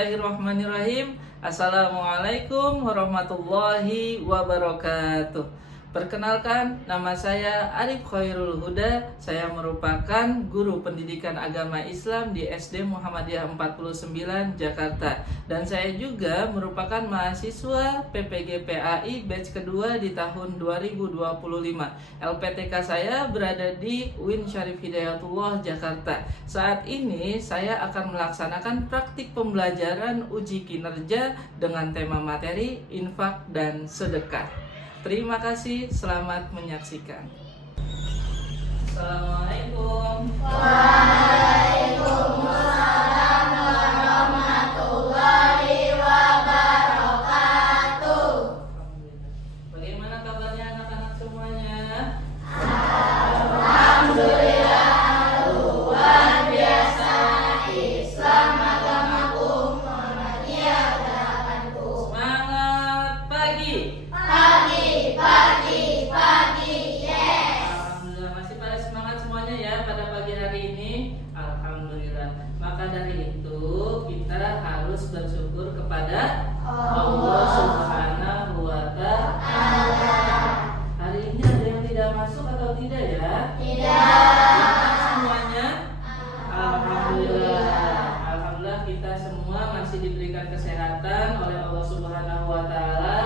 Bismillahirrahmanirrahim. Assalamualaikum warahmatullahi wabarakatuh. Perkenalkan, nama saya Arif Khairul Huda. Saya merupakan guru pendidikan agama Islam di SD Muhammadiyah 49 Jakarta. Dan saya juga merupakan mahasiswa PPG PAI batch kedua di tahun 2025. LPTK saya berada di UIN Syarif Hidayatullah Jakarta. Saat ini saya akan melaksanakan praktik pembelajaran uji kinerja dengan tema materi infak dan sedekah. Terima kasih, selamat menyaksikan. Assalamualaikum. Waalaikumsalam warahmatullahi wabarakatuh. Bagaimana kabarnya anak-anak semuanya? Alhamdulillah, luar biasa. Islam agamaku, Muhammadiyah agamaku. Semangat pagi. Pagi, yes. Alhamdulillah, masih pada semangat semuanya ya pada pagi hari ini. Alhamdulillah. Maka dari itu kita harus bersyukur kepada Allah Subhanahu wa Ta'ala. Hari ini ada yang tidak masuk atau tidak ya? Tidak. Semuanya? Alhamdulillah. Alhamdulillah kita semua masih diberikan kesehatan oleh Allah Subhanahu wa Ta'ala.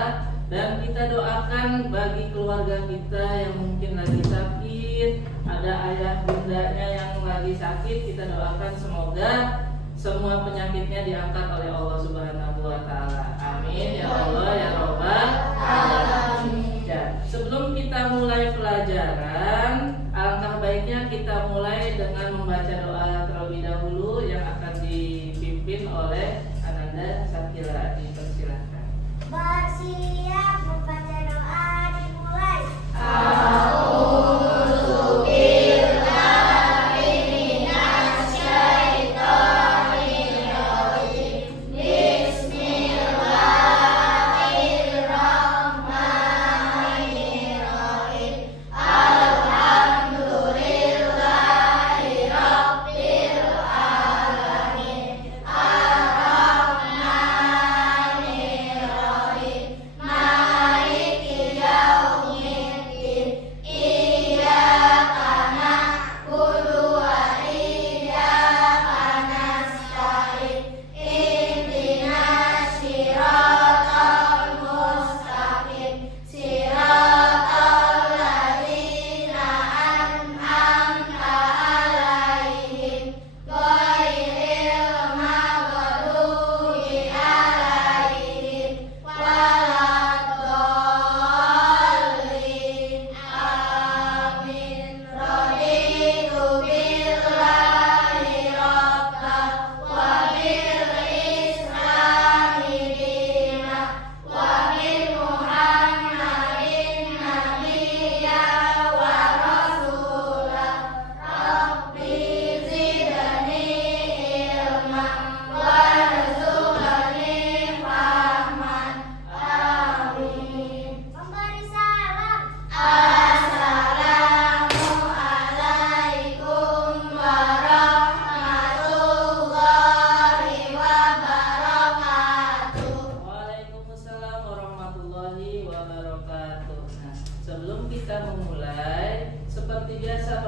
Dan kita doakan bagi keluarga kita yang mungkin lagi sakit, ada ayah bundanya yang lagi sakit, kita doakan semoga semua penyakitnya diangkat oleh Allah Subhanahu wa Ta'ala. Amin ya Allah ya Rabbal alamin. Ya, sebelum kita mulai pelajaran, alangkah baiknya kita mulai dengan membaca doa terlebih dahulu yang akan dipimpin oleh Ananda Sakila. Dipersilakan. Bersiap membaca doa, dimulai.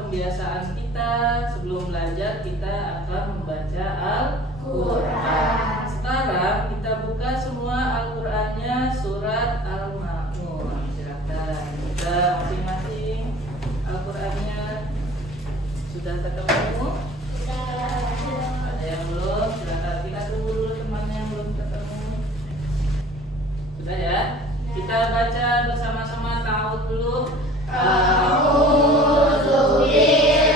Pembiasaan kita sebelum belajar kita akan membaca Al-Quran. Sekarang kita buka semua Al-Qurannya surat Al-Ma'un. Silakan kita masing-masing Al-Qurannya sudah ketemu? Ada yang belum? Silakan kita tunggu dulu temannya yang belum ketemu. Sudah ya? Kita baca bersama-sama ta'awudz dulu. A'udzu billahi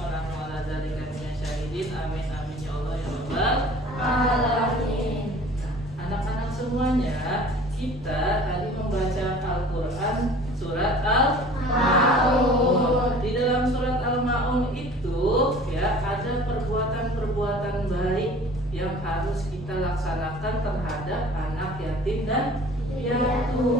wa nahnu 'ala dzalika minasyahidin. Amin amin ya Allah ya rabbal Alamin. anak-anak semuanya, kita tadi membaca Al-Quran surat Al-Maun. Di dalam surat Al-Maun itu ya ada perbuatan-perbuatan baik yang harus kita laksanakan terhadap anak yatim dan piatu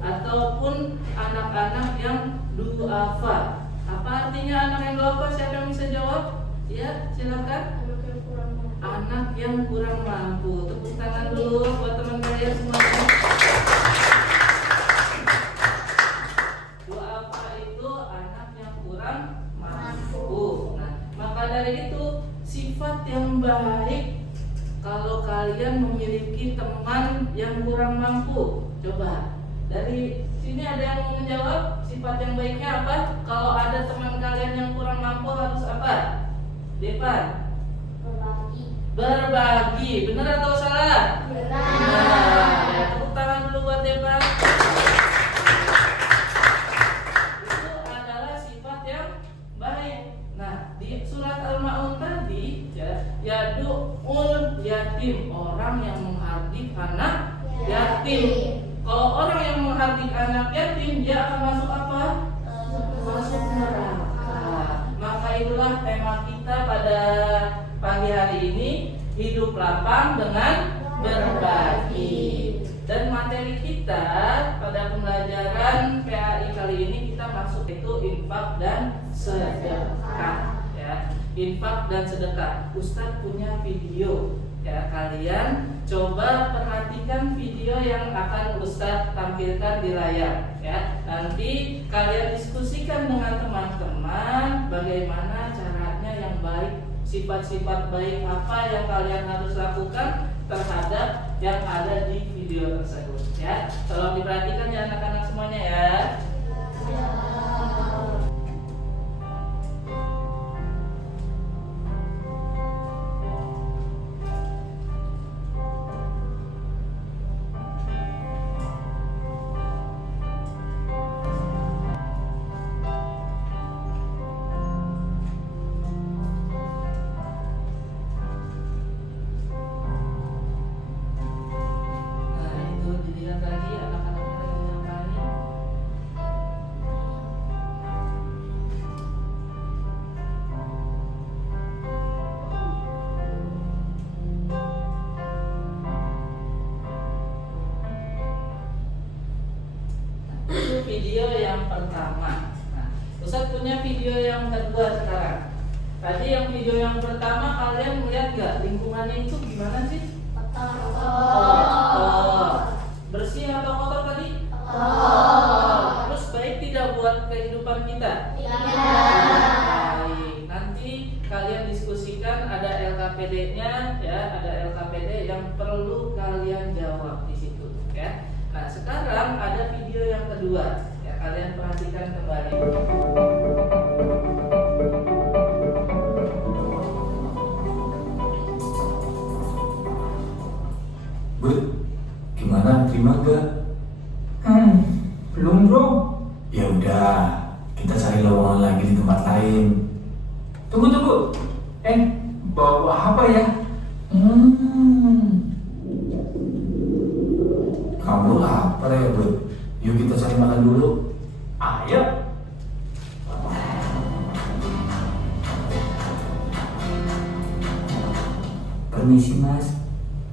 ataupun anak-anak yang duafa. Apa artinya anak yang duafa? Siapa yang bisa jawab? Ya, silakan. Anak yang kurang mampu. Tepuk tangan dulu buat teman kalian semuanya. Duafa itu anak yang kurang mampu. Nah, maka dari itu sifat yang baik kalau kalian memiliki teman yang kurang mampu. Coba dari sini ada yang mau menjawab sifat yang baiknya apa? Kalau ada teman kalian yang kurang mampu harus apa? Depan. Berbagi, benar atau salah? Benar. Ya, tepuk tangan dulu buat Depan. Itu adalah sifat yang baik. Nah, di surat Al-Maun tadi ya du'ul yatim, orang yang menghardik anak yatim. Kalau orang yang menghardik anak yatim, dia akan masuk apa? Masuk neraka. Maka itulah tema kita pada pagi hari ini, hidup lapang dengan berbagi. Dan materi kita pada pembelajaran PAI kali ini kita masuk itu infak dan sedekah ya. Infak dan sedekah. Ustadz punya video ya, kalian coba perhatikan video yang akan Ustadz tampilkan di layar ya. Nanti kalian diskusikan dengan teman-teman bagaimana caranya yang baik, sifat-sifat baik apa yang kalian harus lakukan terhadap yang ada di video tersebut ya. Tolong diperhatikan ya anak-anak semuanya ya. Video yang pertama. Nah, Ustadz punya video yang kedua sekarang. Tadi yang video yang pertama kalian melihat nggak lingkungannya itu gimana sih? Kotor. Bersih atau kotor tadi? Kotor. Terus baik tidak buat kehidupan kita? Baik. Nanti kalian diskusikan, ada LKPD-nya ya, ada LKPD yang perlu kalian jawab di situ ya. Nah, sekarang ada video yang kedua ya, kalian perhatikan kembali. Bud, gimana? Terima gak? Belum bro. Ya udah, kita cari lowongan lagi di tempat lain. Tunggu. Bawa apa ya? Kamu lapar ya, Bud? Yuk kita cari makan dulu. Ayo. Permisi mas,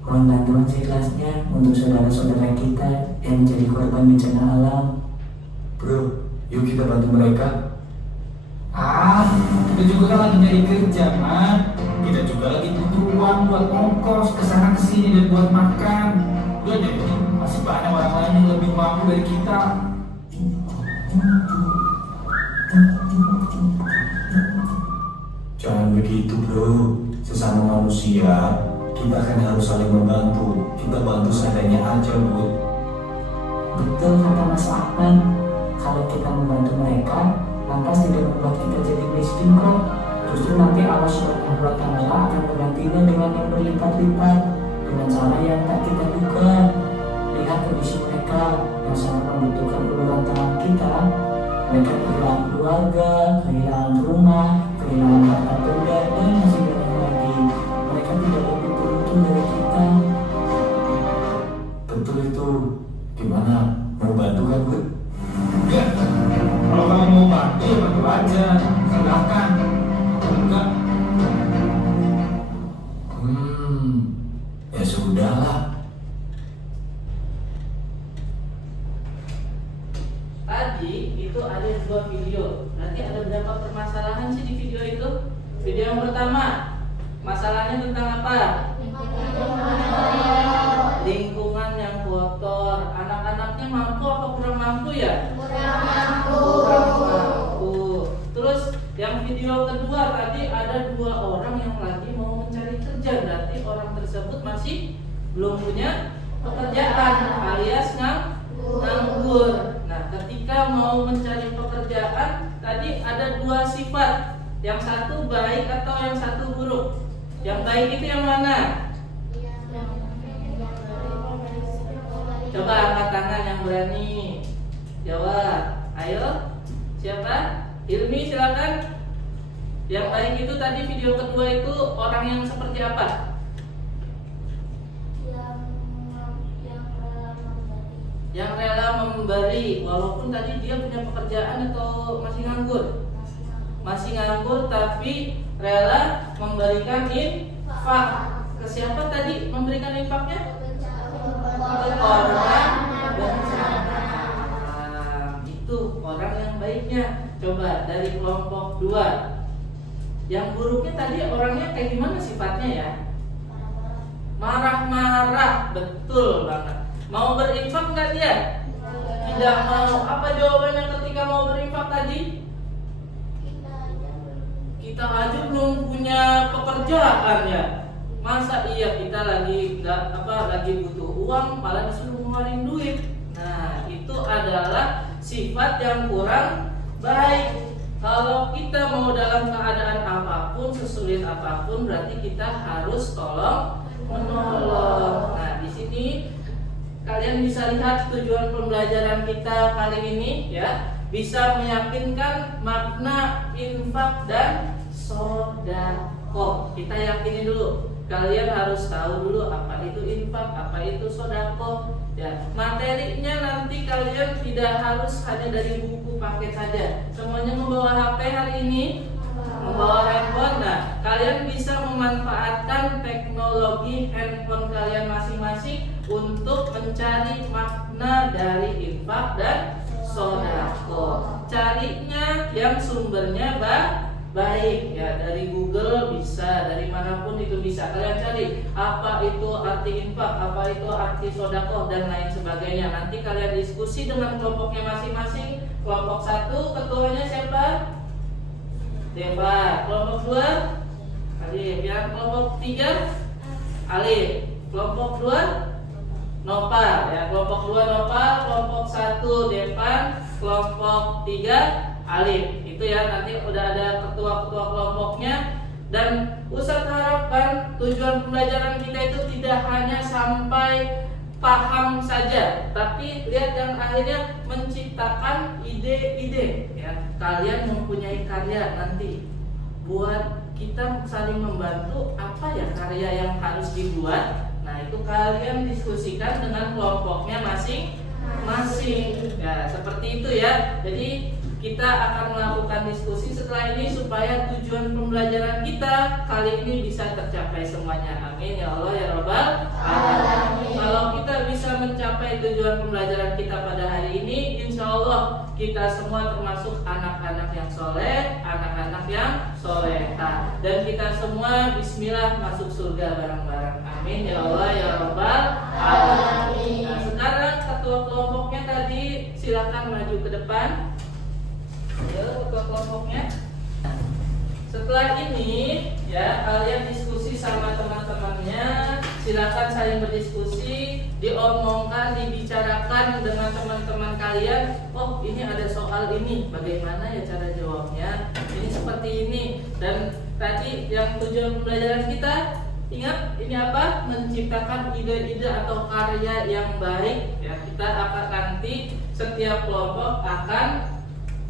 mohon bantuan seikhlasnya untuk saudara-saudara kita yang menjadi korban bencana alam. Bro, yuk kita bantu mereka. Kita juga kan lagi nyari kerja, man. Kita juga lagi butuh uang buat ongkos kesana kesini dan buat makan. Udah deh, masih banyak orang lain yang lebih mampu dari kita. Jangan begitu, bro. Sesama manusia, kita kan harus saling membantu. Kita bantu seadanya aja, Bud. Betul kata Mas Ahmad, kalau kita membantu mereka, lantas tidak membuat kita jadi miskin kok. Justru nanti Allah SWT akan menggantinya dengan yang berlipat-lipat, dengan cara yang tak kita duga. Lihat kondisi mereka yang sangat membutuhkan uluran tangan kita. Mereka kehilangan keluarga, kehilangan rumah, kehilangan saja, silahkan. Atau enggak? Ya sudahlah. Tadi itu ada 2 video. Nanti ada berapa permasalahan sih di video itu? Video yang pertama, masalahnya tentang apa? Lingkungan yang kotor. Anak-anaknya mampu apa kurang mampu ya? Kurang mampu. Terus yang video kedua tadi ada 2 orang yang lagi mau mencari kerja. Berarti orang tersebut masih belum punya pekerjaan alias nganggur. Nah, ketika mau mencari pekerjaan tadi ada 2 sifat. Yang satu baik atau yang satu buruk? Yang baik itu yang mana? Coba angkat tangan yang berani jawab. Ayo, siapa? Hilmi, silakan. Yang baik itu tadi video kedua itu orang yang seperti apa? Yang rela memberi, walaupun tadi dia punya pekerjaan atau masih nganggur? Masih nganggur tapi rela memberikan infak. Ke siapa tadi memberikan infaknya? Orang bencana. Itu orang yang baiknya. Coba dari kelompok 2. Yang buruknya tadi orangnya kayak gimana sifatnya ya? Marah-marah, betul banget. Mau berinfak nggak dia? Tidak mau. Apa jawabannya ketika mau berinfak tadi? Kita aja belum punya pekerjaan ya. Masa iya kita lagi lagi butuh uang malah disuruh ngeluarin duit. Nah, itu adalah sifat yang kurang baik. Kalau kita mau dalam keadaan apapun, sesulit apapun, berarti kita harus tolong menolong. Nah, di sini kalian bisa lihat tujuan pembelajaran kita kali ini ya, bisa meyakinkan makna infak dan sodako. Kita yakini dulu. Kalian harus tahu dulu apa itu infak, apa itu sodako. Ya, materinya nanti kalian tidak harus hanya dari buku paket saja. Semuanya membawa HP hari ini, membawa handphone. Nah, kalian bisa memanfaatkan teknologi handphone kalian masing-masing untuk mencari makna dari infak dan sodako. Carinya yang sumbernya baik ya, dari Google bisa, dari manapun itu bisa. Kalian cari apa itu arti infak, apa itu arti sodako dan lain sebagainya. Nanti kalian diskusi dengan kelompoknya masing-masing. Kelompok 1 ketuanya siapa? Deva. Kelompok 2 Alif. Yang kelompok 3 Alif. Kelompok 2 Nopal ya. Kelompok 2 Nopal, kelompok 1 Devan, kelompok 3 Alif. Itu ya, nanti udah ada ketua-ketua kelompoknya. Dan Ustadz harapkan tujuan pembelajaran kita itu tidak hanya sampai paham saja, tapi lihat yang akhirnya menciptakan ide-ide ya. Kalian mempunyai karya nanti buat kita saling membantu. Apa ya karya yang harus dibuat? Nah, itu kalian diskusikan dengan kelompoknya masing-masing ya, seperti itu ya. Jadi kita akan melakukan diskusi setelah ini supaya tujuan pembelajaran kita kali ini bisa tercapai semuanya. Amin ya Allah ya Rabbal alamin. Kalau kita bisa mencapai tujuan pembelajaran kita pada hari ini, insya Allah kita semua termasuk anak-anak yang soleh, anak-anak yang soleha, dan kita semua bismillah masuk surga bareng-bareng. Amin ya Allah ya Rabbal alamin. Nah, sekarang ketua kelompoknya tadi silakan maju ke depan. Ayo ketua kelompoknya. Setelah ini ya, kalian diskusi sama teman-temannya. Silakan saling berdiskusi, diomongkan, dibicarakan dengan teman-teman kalian. Oh, ini ada soal ini, bagaimana ya cara jawabnya? Ini seperti ini. Dan tadi yang tujuan pembelajaran kita, ingat ini apa? Menciptakan ide-ide atau karya yang baik ya. Kita akan nanti setiap kelompok akan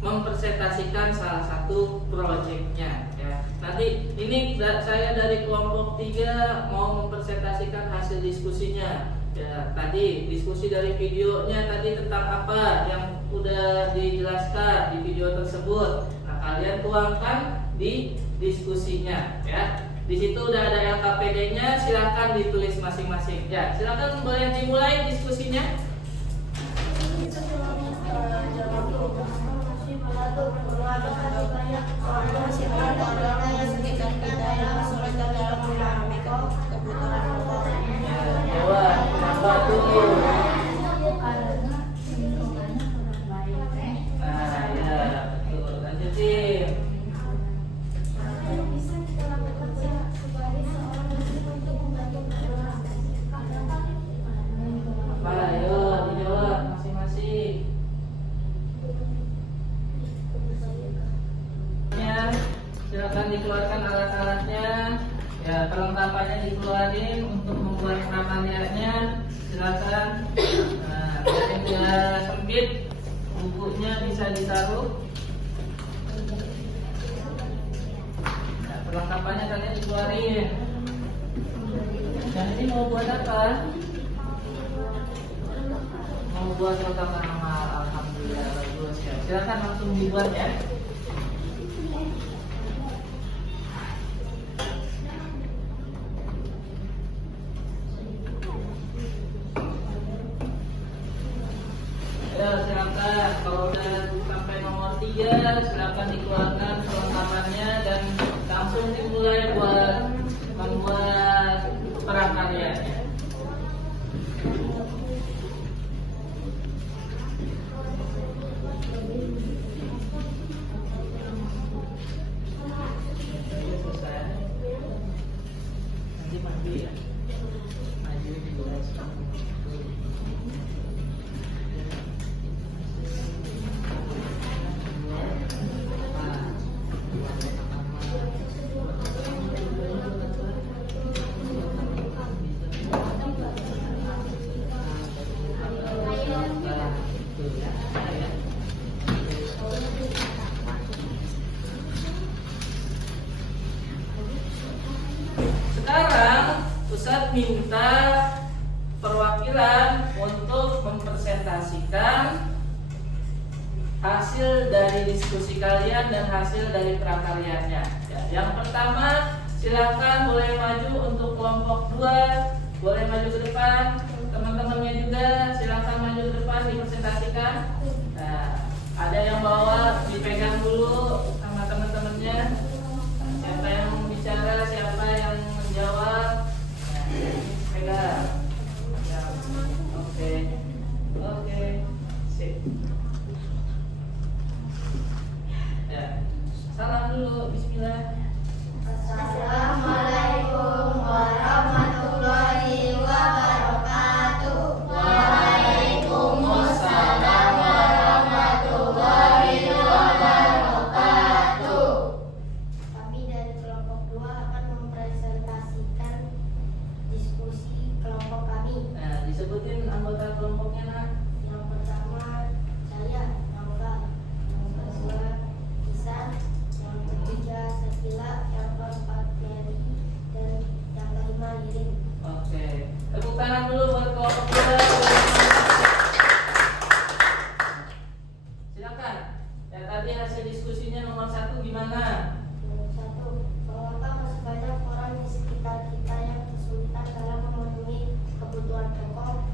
mempresentasikan salah satu proyeknya ya. Nanti ini saya dari kelompok 3 mau mempresentasikan hasil diskusinya ya. Tadi diskusi dari videonya tadi tentang apa yang udah dijelaskan di video tersebut. Nah, kalian tuangkan di diskusinya ya. Di situ udah ada LKPD-nya, silahkan ditulis masing-masing. Ya, silahkan boleh dimulai diskusinya. Jawab, tambah dulu. Nah, ya, betul. Lanjutin. Apa? Ayo dijawab masing-masing. Ya, silakan dikeluarkan alat-alatnya. Ya, perlengkapannya dikeluarin untuk membuat prakaryanya. Silakan. Nah, yang sudah sempit, bukunya bisa ditaruh. Nah, perlengkapannya kalian dikeluarin. Dan ini mau buat apa? Mau buat kotak amal. Alhamdulillah bagus ya. Silakan langsung dibuat ya. Ya, silakan kalau udah sampai nomor 3 silakan dikeluarkan perlengkapannya dan langsung dimulai buat membuat prakaryanya. Selesai. Nanti maju ya. Maju dimulai sekarang. Sekarang Ustadz minta perwakilan untuk mempresentasikan hasil dari diskusi kalian dan hasil dari prakaryanya. Ya, yang pertama silakan boleh maju untuk kelompok 2, boleh maju ke depan. Teman-temannya juga silakan maju ke depan dipresentasikan. Nah, ada yang bawa dipegang dulu sama teman-temannya. Nah, siapa yang bicara, siapa yang menjawab, nah, pegang. Ya, oke, sip. Ya, salam dulu, Bismillah. Assalamualaikum warahmatullahi wabarakatuh. Waalaikumsalam warahmatullahi wabarakatuh. Kami dari kelompok 2 akan mempresentasikan diskusi kelompok kami. Nah, disebutin anggota kelompoknya, nak. Yang pertama saya, Naufal. Yang kedua Isan. Yang ketiga Sakila. Yang keempat Mary. Dan yang kelima Lirin. Oke, tepuk tangan dulu buat kelompok 2. Silakan. Ya, tadi hasil diskusinya nomor 1 gimana? Nomor 1, mengapa masih banyak orang di sekitar kita yang kesulitan dalam memenuhi kebutuhan pokok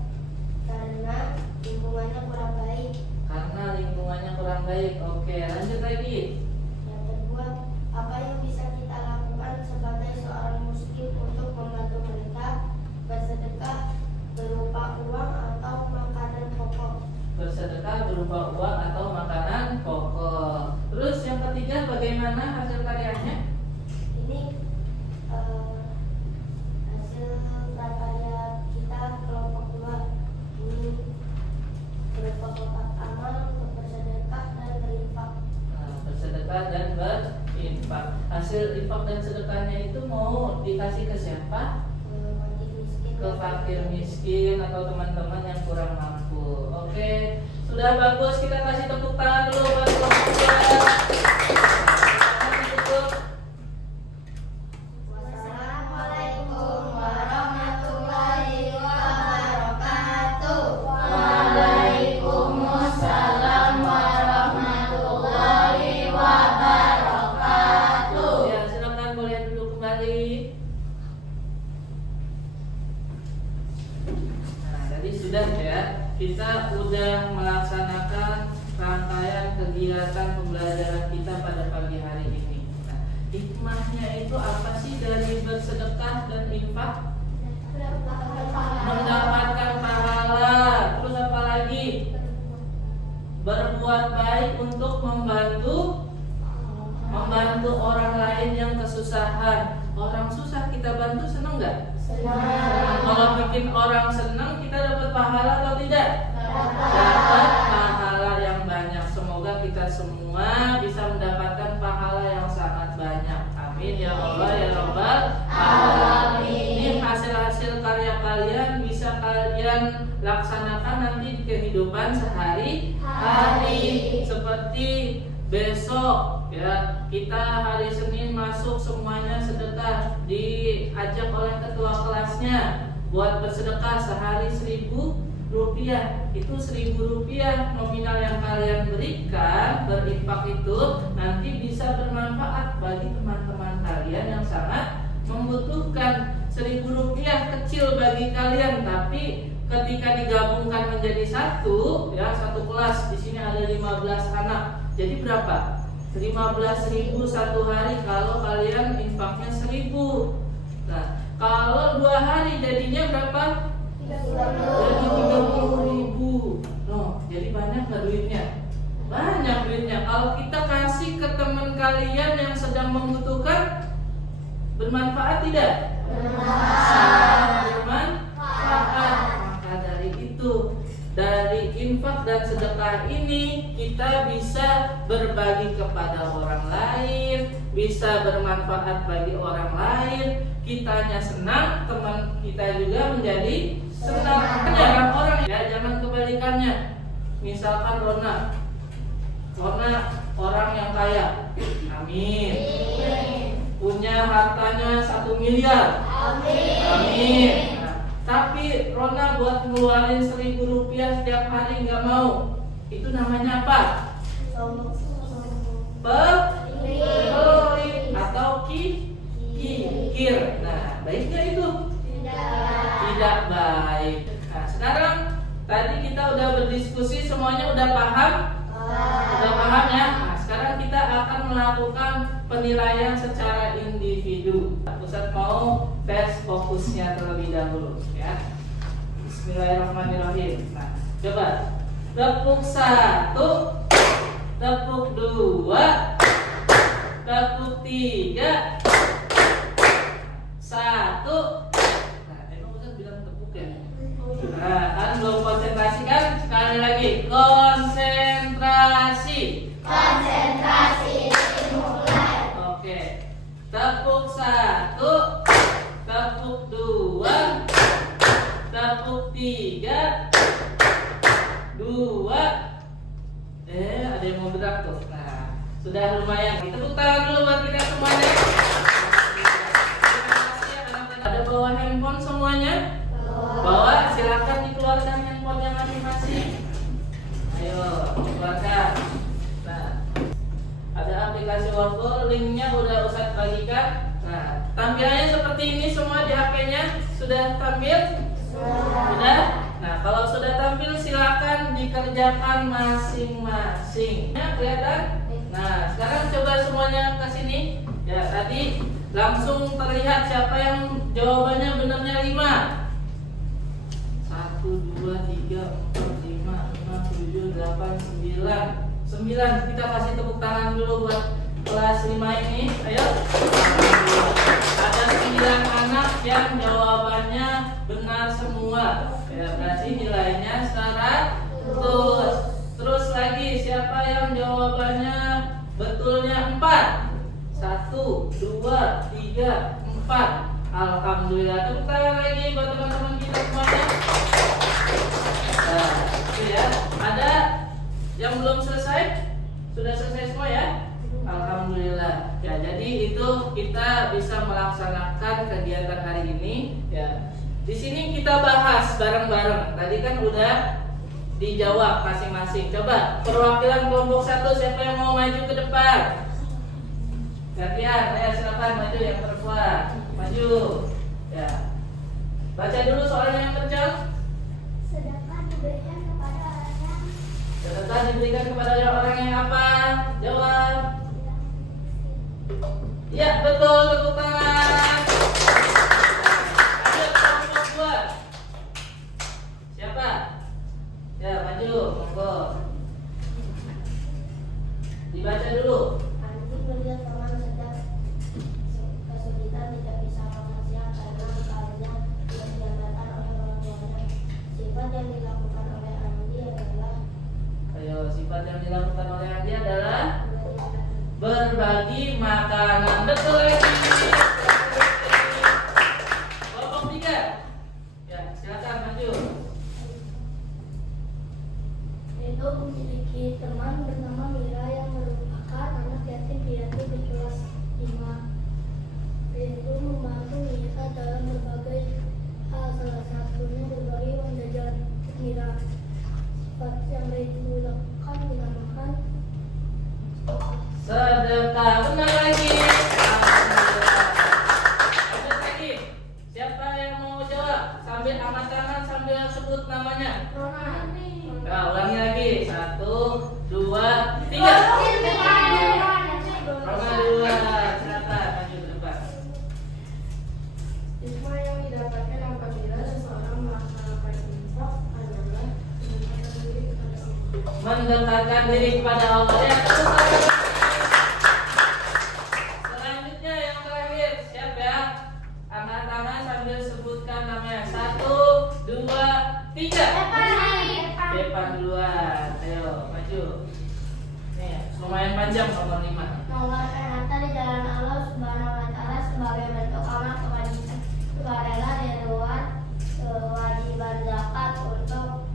karena lingkungannya kurang baik. Karena lingkungannya kurang baik. Oke, lanjut lagi. Yang kedua, apa yang bisa kita lakukan sebagai seorang muslim untuk membantu mereka bersedekah berupa uang atau makanan pokok? Bersedekah berupa uang atau makanan pokok. Terus yang ketiga, bagaimana hasil karyanya? Ini hasil prakarya kita kelompok 2. Ini berupa kotak amal untuk bersedekah dan berinfak. Nah, bersedekah dan berinfak. Hasil infak dan sedekahnya itu mau dikasih ke siapa? Ke fakir miskin atau teman-teman yang kurang mampu. Oke, sudah bagus, kita kasih tepuk tangan dulu buat kelompok 2. Wassalamualaikum warahmatullahi wabarakatuh. Waalaikumsalam warahmatullahi wabarakatuh. kita udah melaksanakan rangkaian kegiatan pembelajaran kita pada pagi hari ini. Nah, hikmahnya itu apa sih dari bersedekah dan infak? Mendapatkan pahala. Terus apa lagi? Berbuat baik untuk membantu orang lain yang kesusahan. Orang susah kita bantu, seneng nggak? Kalau bikin orang senang, kita dapat pahala atau tidak? Dapat pahala yang banyak. Semoga kita semua bisa mendapatkan pahala yang sangat banyak. Amin ya Allah ya Rabbal alamin. Ini hasil-hasil karya kalian bisa kalian laksanakan nanti di kehidupan sehari-hari. Seperti besok ya, kita hari Senin masuk semuanya sedekah, diajak oleh ketua kelasnya buat bersedekah sehari 1.000 rupiah. Itu 1.000 rupiah nominal yang kalian berikan berinfak itu nanti bisa bermanfaat bagi teman-teman kalian yang sangat membutuhkan. 1.000 rupiah kecil bagi kalian, tapi ketika digabungkan menjadi satu kelas, di sini ada 15 anak. Jadi berapa? 15.000 satu hari kalau kalian infaknya 1.000. Nah, kalau 2 hari jadinya berapa? Jadi 30.000. No, jadi banyak nggak duitnya? Banyak duitnya. Kalau kita kasih ke teman kalian yang sedang membutuhkan, bermanfaat tidak? Bermanfaat. Maka dari itu, dari infak dan sedekah ini kita bisa berbagi kepada orang lain, bisa bermanfaat bagi orang lain. Kitanya senang, teman kita juga menjadi senang. Orang ya, jangan kebalikannya. Misalkan Rona orang yang kaya, amin. Punya hartanya 1 miliar, amin. Tapi Rona buat ngeluarin 1.000 rupiah setiap hari nggak mau. Itu namanya apa? Pelit atau kikir. Nah, baiknya itu? Tidak baik. Nah, sekarang tadi kita udah berdiskusi, semuanya udah paham? Udah paham ya? Nah, sekarang kita akan melakukan penilaian secara individu. Ustaz mau tes fokusnya terlebih dahulu ya. Bismillahirrahmanirrahim. Nah, coba tepuk 1, tepuk 2, tepuk 3, 1. Nah, emang Ustaz bilang tepuk ya? Nah, kan belum konsentrasi kan? Sekali lagi, konsentrasi. Oke. Tepuk 1, tepuk 2, tepuk 3, 2. Ada yang mau gerak tuh. Nah, sudah lumayan. Tepuk tangan dulu buat kita semuanya. Ada bawa handphone semuanya? Bawa, silakan dikeluarkan handphonenya masing-masing. Ayo, keluarkan. Nah, ada aplikasi Workful, linknya udah Ustaz bagikan. Nah, tampilannya seperti ini semua di HP-nya. Sudah tampil? Sudah? Nah, kalau sudah tampil silakan dikerjakan masing-masing. Ya, kelihatan? Nah, sekarang coba semuanya ke sini. Ya, tadi langsung terlihat siapa yang jawabannya benarnya 5. 1, 2, 3, 4, 5, 6, 7, 8, 9. 9. Kita kasih tepuk tangan dulu buat kelas 5 ini. Ayo. Ada 9 anak yang jawabannya benar semua. Ya, berarti nilainya 100. Terus lagi, siapa yang jawabannya betulnya 4? 1, 2, 3, 4. Alhamdulillah. Tepuk tangan lagi buat teman-teman kita semuanya. Nah, itu ya. Ada yang belum selesai? Sudah selesai semua ya? Alhamdulillah. Ya, jadi itu kita bisa melaksanakan kegiatan hari ini ya. Di sini kita bahas bareng-bareng. Tadi kan udah dijawab masing-masing. Coba perwakilan kelompok 1 siapa yang mau maju ke depan? Gantian, ayo silakan maju yang perempuan. Maju. Ya. Baca dulu soalnya yang kencang. Sedekah diberikan Sedekah diberikan kepada orang yang apa? Jawab. Ya, betul, tepuk tangan. Ayo kelompok 2. Siapa? Ya, maju, monggo. Dibaca dulu. Anjing melihat teman sedang kesulitan tidak bisa makan siang karena kalanya tidak diantarkan oleh orang tuanya. Sifat yang dilakukan oleh Andi adalah Ayo, sifat yang dilakukan oleh Andi adalah berbagi makanan. Betul lagi. Kelompok 3. Ya, silakan maju. Itu memiliki teman bernama Mira yang merupakan anak yatim piatu di kelas 5. Itu membantu Mira dalam berbagai hal, salah satunya berbagi uang jajan Mira. Sifat yang dilakukan dinamakan Sedekah. Benar lagi. Alhamdulillah. Lanjut lagi. Siapa yang mau jawab? Sambil angkat tangan sambil sebut namanya. Nah, ulangi lagi. 1, 2, 3. Roma 2. Silakan maju ke depan. Hikmah yang didapatkan apabila seseorang melaksanakan infak adalah mendekatkan diri kepada Allah. Mendekatkan diri kepada Allah. Ya, tepuk tangan. Selanjutnya yang terakhir, siap ya? Angkat tangan sambil sebutkan namanya. 1, 2, 3. Depan duluan. Ayo, maju. Nih, lumayan panjang nomor 5. mengeluarkan harta di jalan Allah Subhanahu wa Ta'ala sebagai bentuk amal kewajiban sukarela di luar kewajiban zakat untuk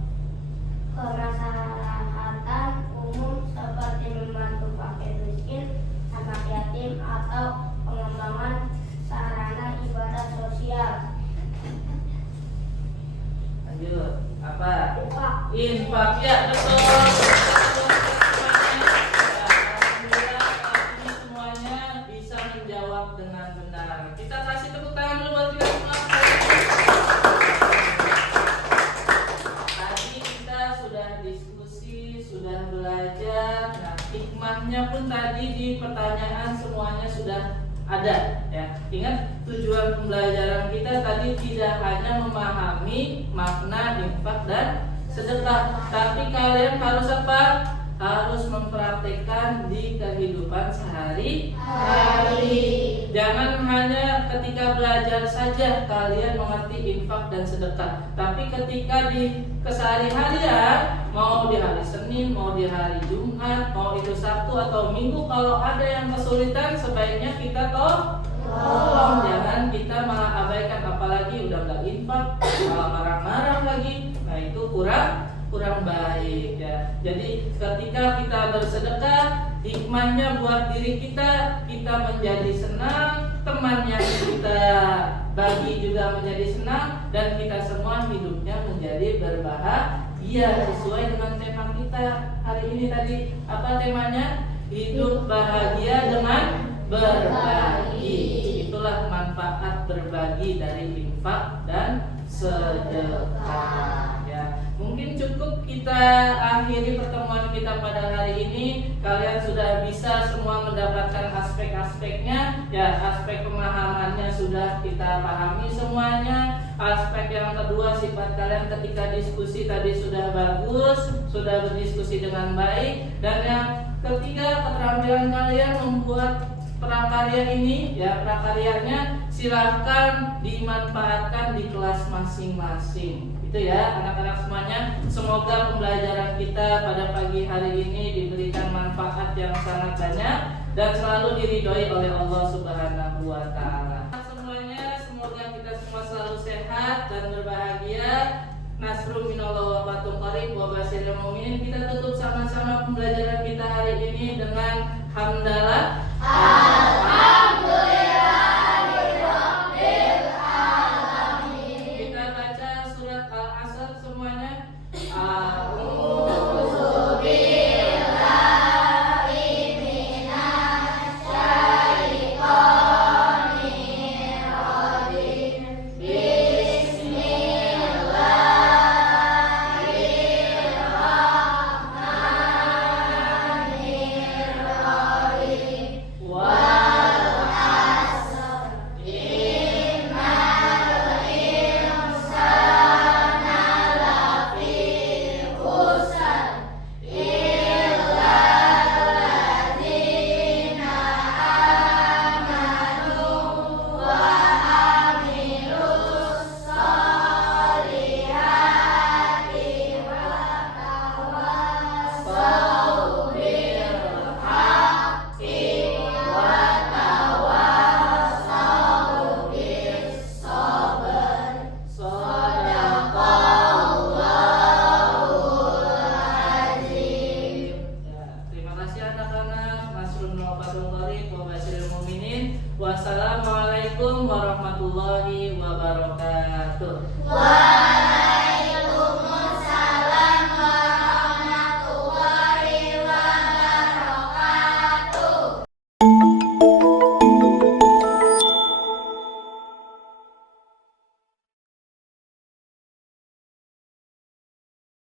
kemaslahatan umum seperti membantu fakir miskin, anak yatim atau pengembangan sarana ibadah sosial. Lanjut. Apa? Infak. Infak. Ya, betul. Alhamdulillah, ini semuanya bisa menjawab dengan benar. Kita kasih tepuk tangan dulu buat kita semua. Tadi kita sudah diskusi, sudah belajar. Nah, hikmahnya pun tadi di pertanyaan semuanya sudah ada, ya. Ingat, tujuan pembelajaran kita tadi tidak hanya memahami makna infak dan sedekah, tapi kalian harus apa? Harus mempraktekkan di kehidupan sehari-hari. Jangan hanya ketika belajar saja kalian mengerti infak dan sedekah, tapi ketika di kesehari-harian, mau di hari Senin, mau di hari Jumat, mau itu Sabtu atau Minggu, kalau ada yang kesulitan sebaiknya kita tolong. Jangan kita malah abaikan, apalagi udah nggak infak malah marah-marah lagi. Nah, itu kurang baik ya. Jadi ketika kita bersedekah, hikmahnya buat diri kita menjadi senang, teman yang kita bagi juga menjadi senang, dan kita semua hidupnya menjadi berbahagia sesuai dengan tema kita hari ini tadi. Apa temanya? Hidup bahagia dengan berbagi. Itulah manfaat berbagi dari infak dan sedekah. Ya, mungkin cukup kita akhiri pertemuan kita pada hari ini. Kalian sudah bisa semua mendapatkan aspek-aspeknya. Ya, aspek pemahamannya sudah kita pahami semuanya. Aspek yang kedua, sifat kalian ketika diskusi tadi sudah bagus, sudah berdiskusi dengan baik. Dan yang ketiga, keterampilan kalian membuat prakarya ini, ya, prakaryanya silahkan dimanfaatkan di kelas masing-masing. Itu ya anak-anak semuanya. Semoga pembelajaran kita pada pagi hari ini diberikan manfaat yang sangat banyak dan selalu diridhoi oleh Allah Subhanahu wa Ta'ala. Semuanya, semoga kita semua selalu sehat dan berbahagia. Nasrul minallah wa fathun qarib wa basyiril mu'minin. Kita tutup sama-sama pembelajaran kita hari ini dengan hamdalah. Alhamdulillahirabbil alamin. Kita baca surat Al-Asr semuanya. Bismillahirrahmanirrahim. Wassalamualaikum warahmatullahi wabarakatuh.